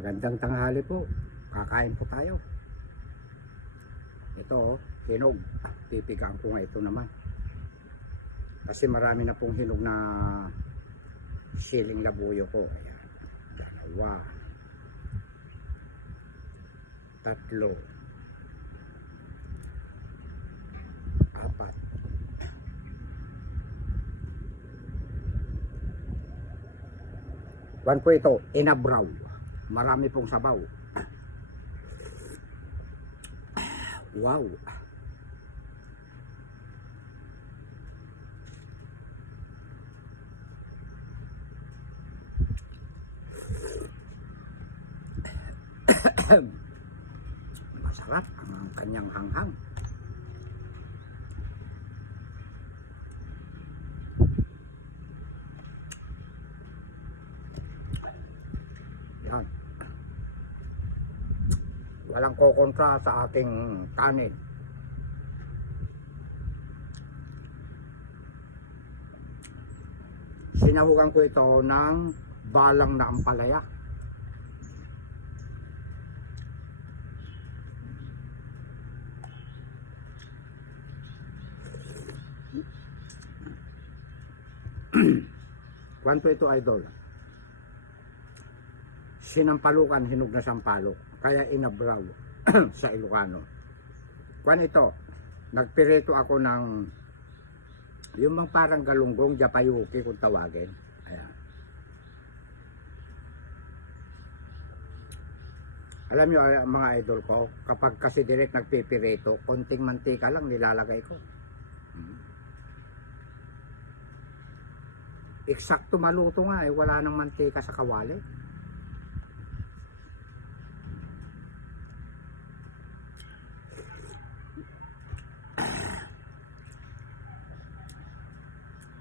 Magandang tanghali po. Kakain po tayo. Ito, hinog. Pipigaan ko nga ito naman. Kasi marami na pong hinog na siling labuyo ko. Ayan. Dalawa. Tatlo. Apat. One po ito, inabraw. Marami pong sabaw. Wow. Masarap ang kanyang hanghang. Yan. Walang kokontra sa ating kanin. Sinahugan ko ito ng balang na ampalaya. Kwanto ito, idol? Sinampalukan, hinog na sampalok. Kaya inabraw sa Ilocano. Kwan ito, nagpireto ako ng yung mga parang galunggong, japayuki kung tawagin. Ayan. Alam nyo mga idol ko, kapag kasi direct nagpipireto, konting mantika lang nilalagay ko. Eksakto maluto nga eh, wala nang mantika sa kawali.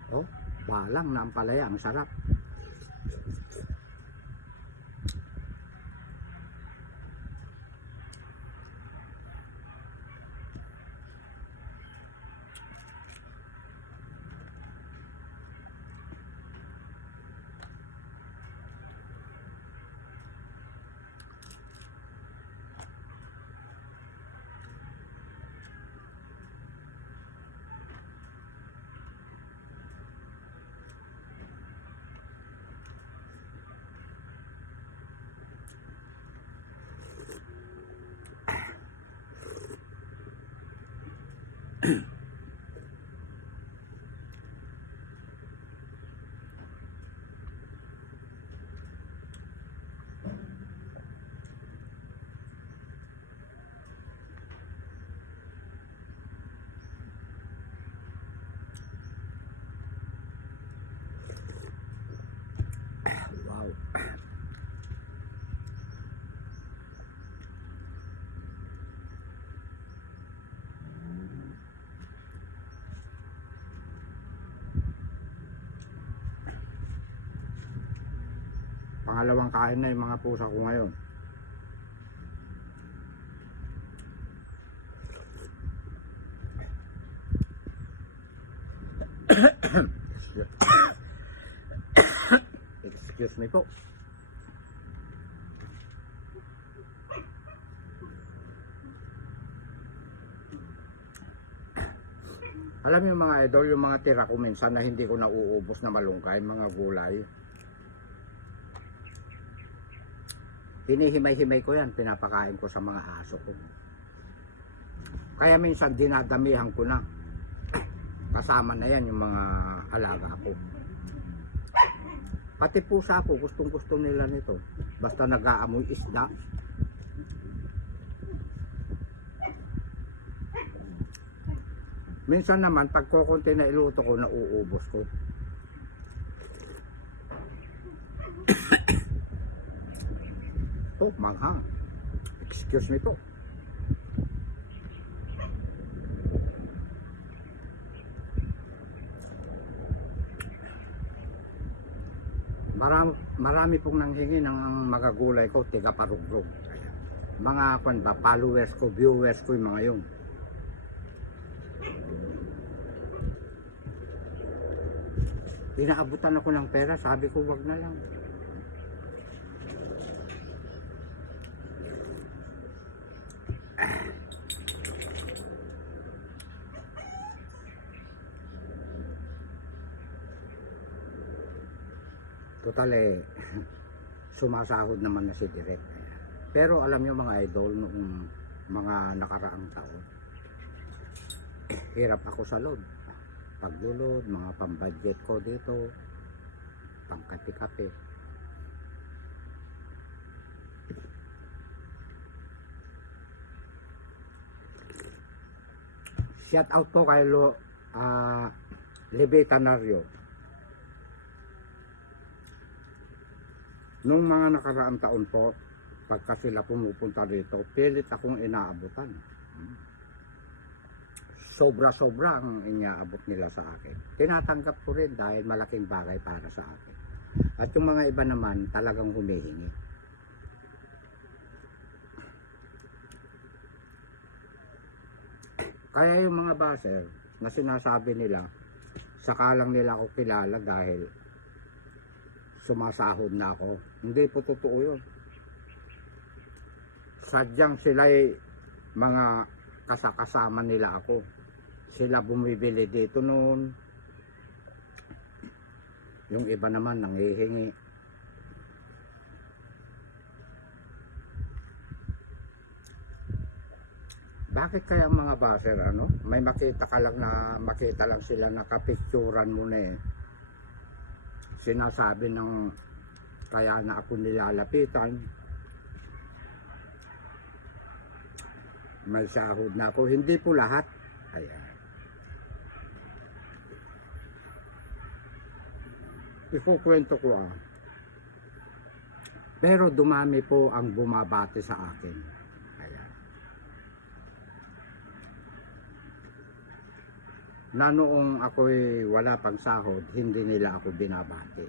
Oh, balang na ampalaya, ang sarap. Wow. Pangalawang kain na yung mga pusa ko ngayon. Excuse me po. Alam niyo mga idol, yung mga tira ko minsan na hindi ko nauubos na malunggay, mga gulay. Hinihimay-himay ko yan, pinapakain ko sa mga aso ko. Kaya minsan dinadamihan ko na. Kasama na yan yung mga alaga ko. Pati pusa ko, gustong-gusto nila nito. Basta nag-aamoy isda. Minsan naman, pag kukunti na iluto ko, nauubos ko. Oh, manghang. Excuse me po. Marami pong nanghingi ng magagulay ko, tiga parugrog. Mga followers ko, viewers ko, yung mga yun. Inaabutan ako ng pera, sabi ko wag na lang. Total eh, sumasahod naman na si Direk. Pero alam niyo mga idol, noong mga nakaraang taon, hirap ako sa load. Paglulod, mga pambudget ko dito, pangkape-kape. Shout out po kay Libetanario. Nung mga nakaraang taon po, pagka sila pumupunta dito, pilit akong inaabutan. Sobra-sobra ang inaabot nila sa akin. Tinatanggap ko rin dahil malaking bagay para sa akin. At yung mga iba naman talagang humihingi. Kaya yung mga baser na sinasabi nila, sakalang nila ako kilala dahil sumasahod na ako. Hindi po totoo yun. Sadyang sila'y mga kasama nila ako. Sila bumibili dito noon. Yung iba naman nanghihingi. Bakit kaya mga baser may makita ka lang na makita lang sila nakapicturan mo na sinasabi ng kaya na ako nilalapitan, may sahod na ako. Hindi po lahat. Ayan. Ikukwento ko pero dumami po ang bumabati sa akin. Ayan. Na noong ako'y wala pang sahod, hindi nila ako binabati.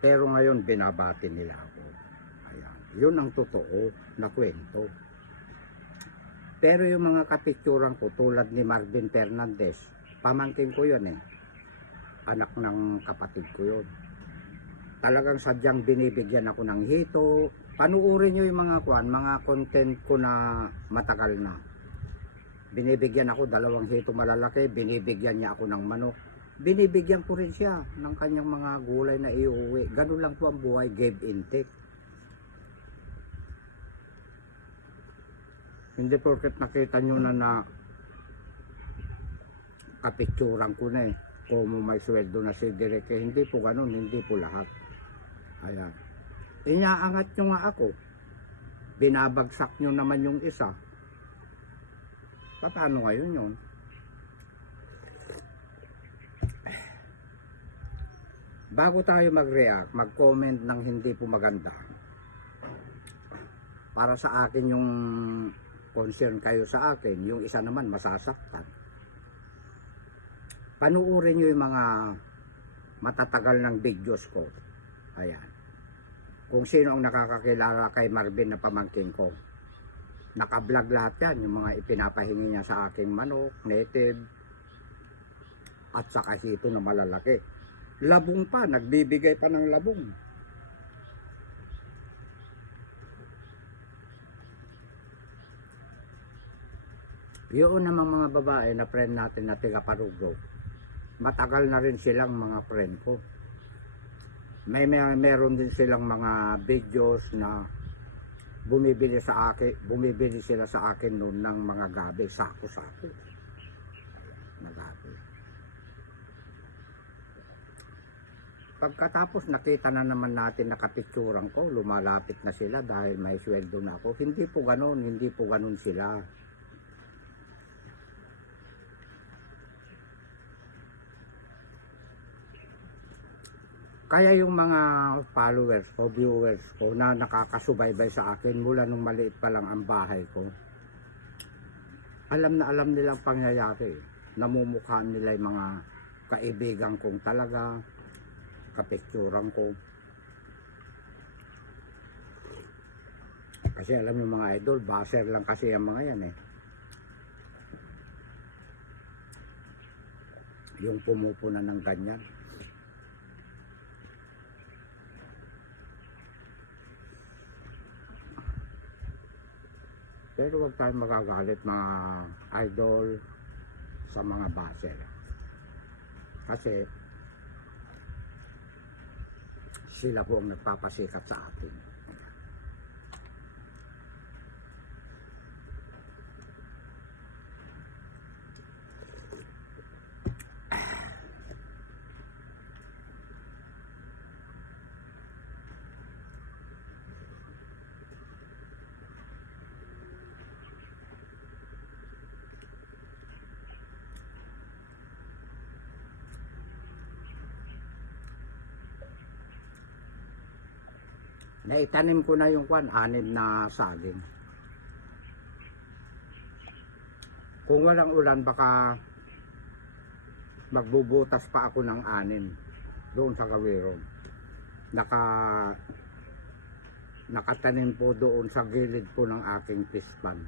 Pero ngayon binabati nila ako. Ayan. Yun ang totoo na kwento. Pero yung mga kapicturan ko tulad ni Marvin Fernandez, pamangkin ko yun anak ng kapatid ko yun. Talagang sadyang binibigyan ako ng hito. Panuorin nyo yung mga content ko na matagal na. Binibigyan ako 2 hito malalaki, binibigyan niya ako ng manok. Binibigyan ko rin siya ng kanyang mga gulay na iuwi. Ganun lang po ang buhay, give and take. Hindi porket nakita nyo na kapicturan ko na kung may sweldo na si Direk, hindi po ganun, hindi po lahat. Ayan. Inaangat nyo nga ako. Binabagsak nyo naman yung isa. Paano ngayon yun? Bago tayo mag-react, mag-comment ng hindi po maganda. Para sa akin yung concern kayo sa akin, yung isa naman masasaktan. Panuorin nyo yung mga matatagal ng videos ko. Ayan. Kung sino ang nakakakilala kay Marvin na pamangkin ko. Naka-vlog lahat yan. Yung mga ipinapahingi niya sa aking manok, native, at saka hito na malalaki. Labong pa. Nagbibigay pa ng labong. Yun namang mga babae na friend natin na tiga-Parugro. Matagal na rin silang mga friend ko. Meron din silang mga videos na bumibili sila sa akin noon ng mga gabi, sako-sako. Na gabi. Pagkatapos nakita na naman natin nakapicturan ko, lumalapit na sila dahil may sweldo na ako. Hindi po ganun sila. Kaya yung mga followers ko, viewers ko na nakakasubaybay sa akin mula nung maliit pa lang ang bahay ko, alam na alam nilang pangyayari. Namumukhaan nila yung mga kaibigan kong talaga, kapicturan ko. Kasi alam yung mga idol, baser lang kasi ang mga yan Yung pumupuna ng ganyan. Pero huwag tayong magagalit mga idol sa mga baser. Kasi Sila po ang nagpapasikat sa atin. Naitanim ko na yung 6 na saging. Kung walang ulan, baka magbubutas pa ako ng 6 doon sa Kawirong. Nakatanim po doon sa gilid po ng aking pispan.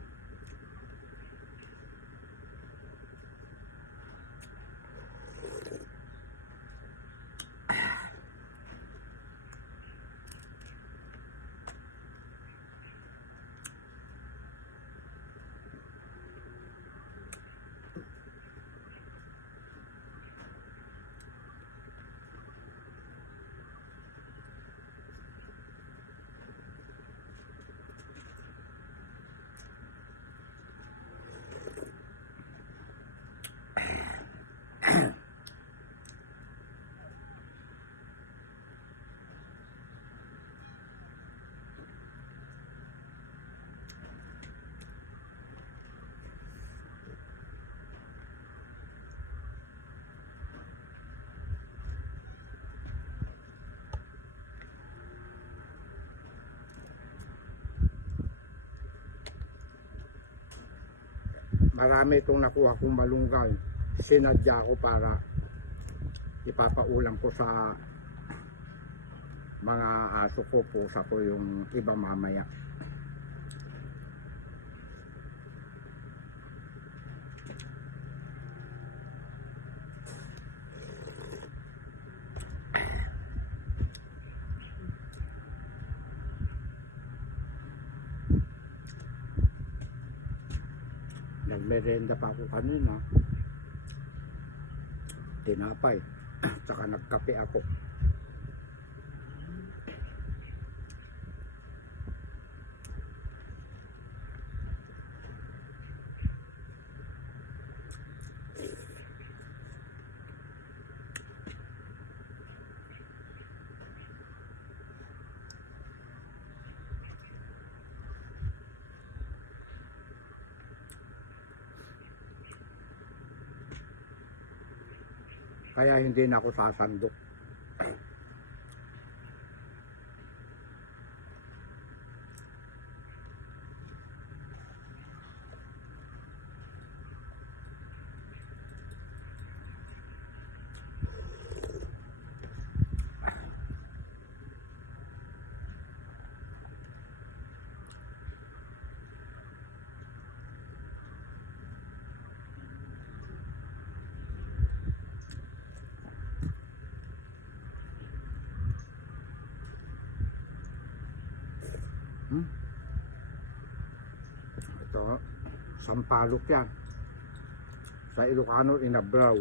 Marami itong nakuha kong malunggay. Sinadya ko para ipapaulam ko sa mga aso ko, pusa ko, yung iba mamaya. Nagmerenda pa ako kanina. Tinapay. Tsaka nagkape ako. Kaya hindi na ako sasandok. Ito, sampalok yan. Sa Ilocano, inabraw.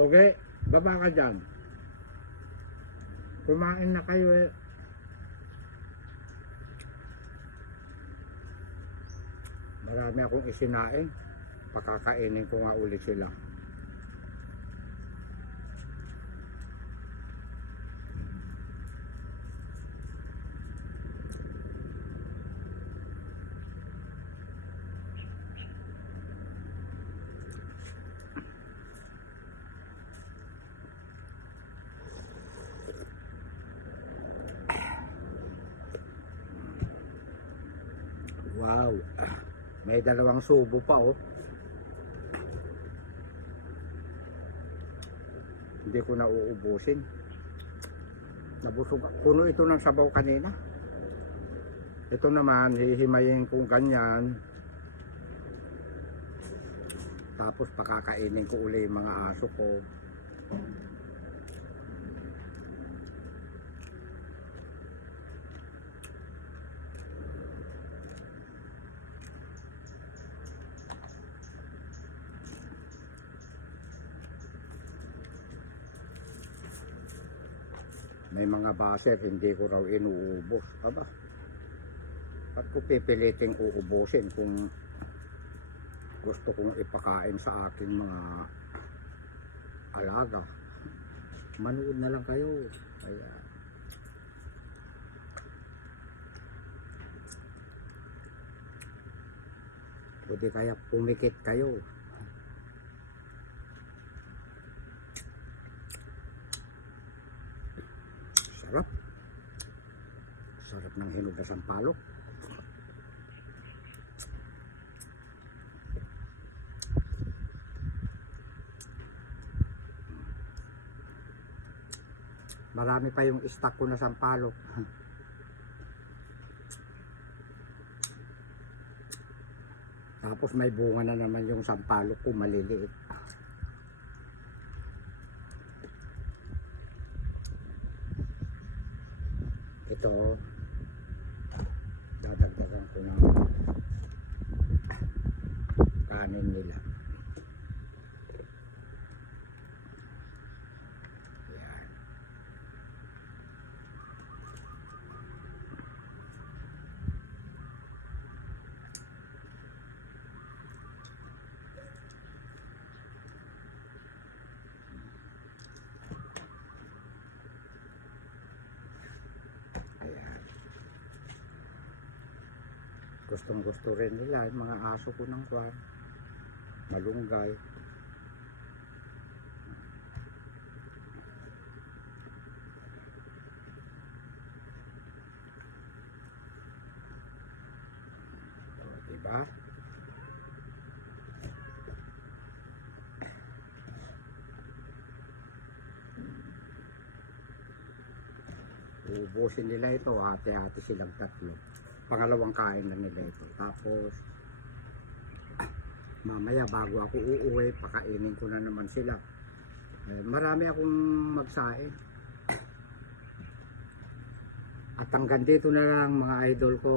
Okay, baba ka dyan. Kumain na kayo eh. Marami akong isinain. Pakakainin ko nga ulit sila. Wow, may 2 subo pa oh. Hindi ko na uubusin. Nabusog. Puno ito ng sabaw kanina. Ito naman, hihimayin kong ganyan. Tapos pakakainin ko uli yung mga aso ko. May mga baser, hindi ko raw inuubos. Aba, at ko pipiliting uubusin kung gusto kong ipakain sa aking mga alaga. Manood na lang kayo. Ayan. Pwede kaya pumikit kayo. Sarap. Sarap ng hinog na sampalok. Marami pa yung stock ko na sampalok. Tapos may bunga na naman yung sampalok ko, maliliit. Ito, dadagdagan ko ng kanin nila. Yan. Gustong gusto rin nila yung mga aso ko ng kwan, malunggay. O, diba? Uubusin nila ito, hati-hati silang tatlo. Pangalawang kain na nila ito. Tapos mamaya bago ako uuwi, pakainin ko na naman sila. Marami akong magsain. At hanggang dito na lang mga idol ko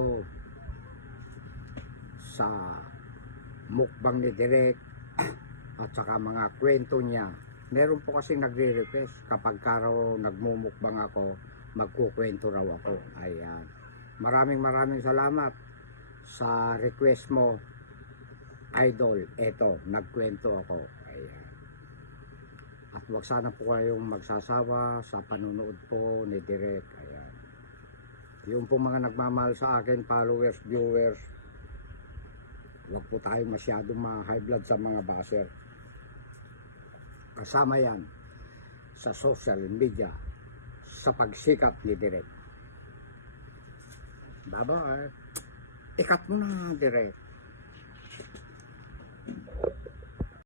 sa mukbang ni Direk at saka mga kwento niya. Meron po kasing nagre-request kapag raw nagmumukbang ako, magkukwento raw ako. Ayan. Maraming salamat sa request mo, idol. Eto, nagkwento ako. Ayan. At wag sana po kayong magsasawa sa panunood po ni Direk. Ayan. Yung po mga nagmamahal sa akin, followers, viewers, wag po tayong masyadong ma-high blood sa mga baser. Kasama yan sa social media, sa pagsikat ni Direk. Baba, ikat mo na, Direk.